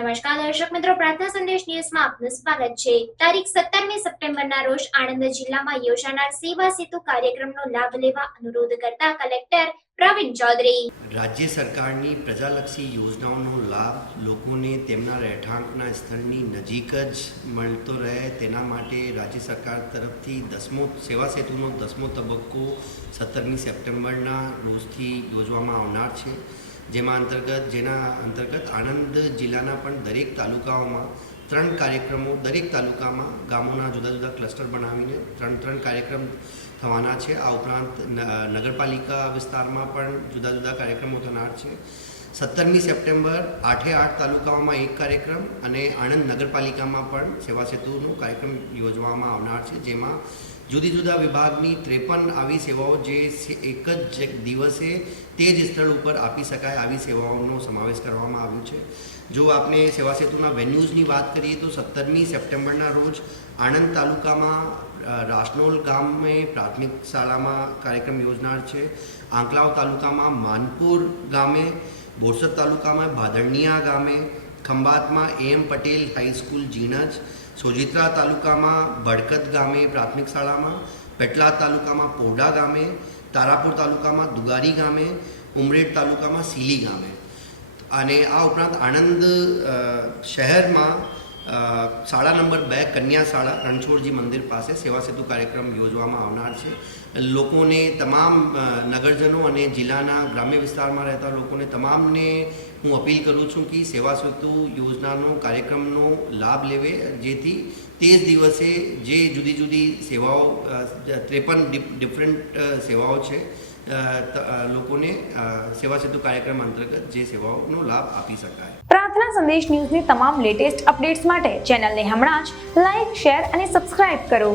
નમસ્કાર દર્શક મિત્રો, પ્રાર્થના સંદેશ ન્યૂઝમાં આપનું સ્વાગત છે। તારીખ 17મી સપ્ટેમ્બરના રોજ આણંદ જિલ્લામાં યોજાનાર સેવા સેતુ કાર્યક્રમનો લાભ લેવા અનુરોધ કરતા કલેક્ટર પ્રવીણ ચૌધરી। રાજ્ય સરકારની પ્રજાલક્ષી યોજનાઓનો લાભ લોકોને તેમના રહેઠાણના સ્થળની નજીક જ મળતો રહે તેના માટે રાજ્ય સરકાર તરફથી સેવા સેતુનો 10મો તબક્કો 17મી સપ્ટેમ્બરના રોજથી યોજવામાં આવનાર છે। જેના અંતર્ગત આણંદ જિલ્લાના પણ દરેક તાલુકાઓમાં 3 કાર્યક્રમો, દરેક તાલુકામાં ગામોના જુદા જુદા ક્લસ્ટર બનાવીને 3 કાર્યક્રમ થવાના છે। આ ઉપરાંત નગરપાલિકા વિસ્તારમાં પણ જુદા જુદા કાર્યક્રમો થનાર છે। 17મી સપ્ટેમ્બર 8 તાલુકાઓમાં 1 કાર્યક્રમ અને આણંદ નગરપાલિકામાં પણ સેવા સેતુનો કાર્યક્રમ યોજવામાં આવનાર છે, જેમાં જુદી જુદા વિભાગની 53 આવી સેવાઓ જે એક જ દિવસે તે જ સ્થળ ઉપર આપી શકાય આવી સેવાઓનો સમાવેશ કરવામાં આવ્યો છે। જો આપણે સેવા સેતુના વેન્યુઝની વાત કરીએ તો 17મી સપ્ટેમ્બરના રોજ આણંદ તાલુકામાં રાસનોલ ગામે પ્રાથમિક શાળામાં કાર્યક્રમ યોજનાર છે। આંકલાવ તાલુકામાં માનપુર ગામે, બોરસદ તાલુકામાં ભાદરણીયા ગામે, ખંભાતમાં AM પટેલ હાઈસ્કૂલ જીણજ, સોજિત્રા તાલુકામાં ભડકત ગામે પ્રાથમિક શાળામાં, પેટલાદ તાલુકામાં પોડા ગામે, તારાપુર તાલુકામાં દુગારી ગામે, ઉમરેઠ તાલુકામાં સીલી ગામે અને આ ઉપરાંત આણંદ શહેરમાં શાળા નંબર 2 કન્યા શાળા રણછોડજી મંદિર પાસે સેવા સેતુ કાર્યક્રમ યોજવામાં આવનાર છે। લોકોને, તમામ નગરજનો અને જિલ્લાના ગ્રામ્ય વિસ્તારમાં રહેતા લોકોને તમામને હું અપીલ કરું છું કે સેવા સેતુ યોજનાનો કાર્યક્રમનો લાભ લેવે, જેથી તે જ દિવસે જે જુદી જુદી સેવાઓ 53 ડિફરન્ટ સેવાઓ છે લોકોને સેવા સેતુ કાર્યક્રમ અંતર્ગત જે સેવાઓનો લાભ આપી શકાય। પ્રાર્થના સંદેશ ન્યૂઝની તમામ લેટેસ્ટ અપડેટ્સ માટે ચેનલને હમણાં જ લાઈક, શેર અને સબસ્ક્રાઇબ કરો।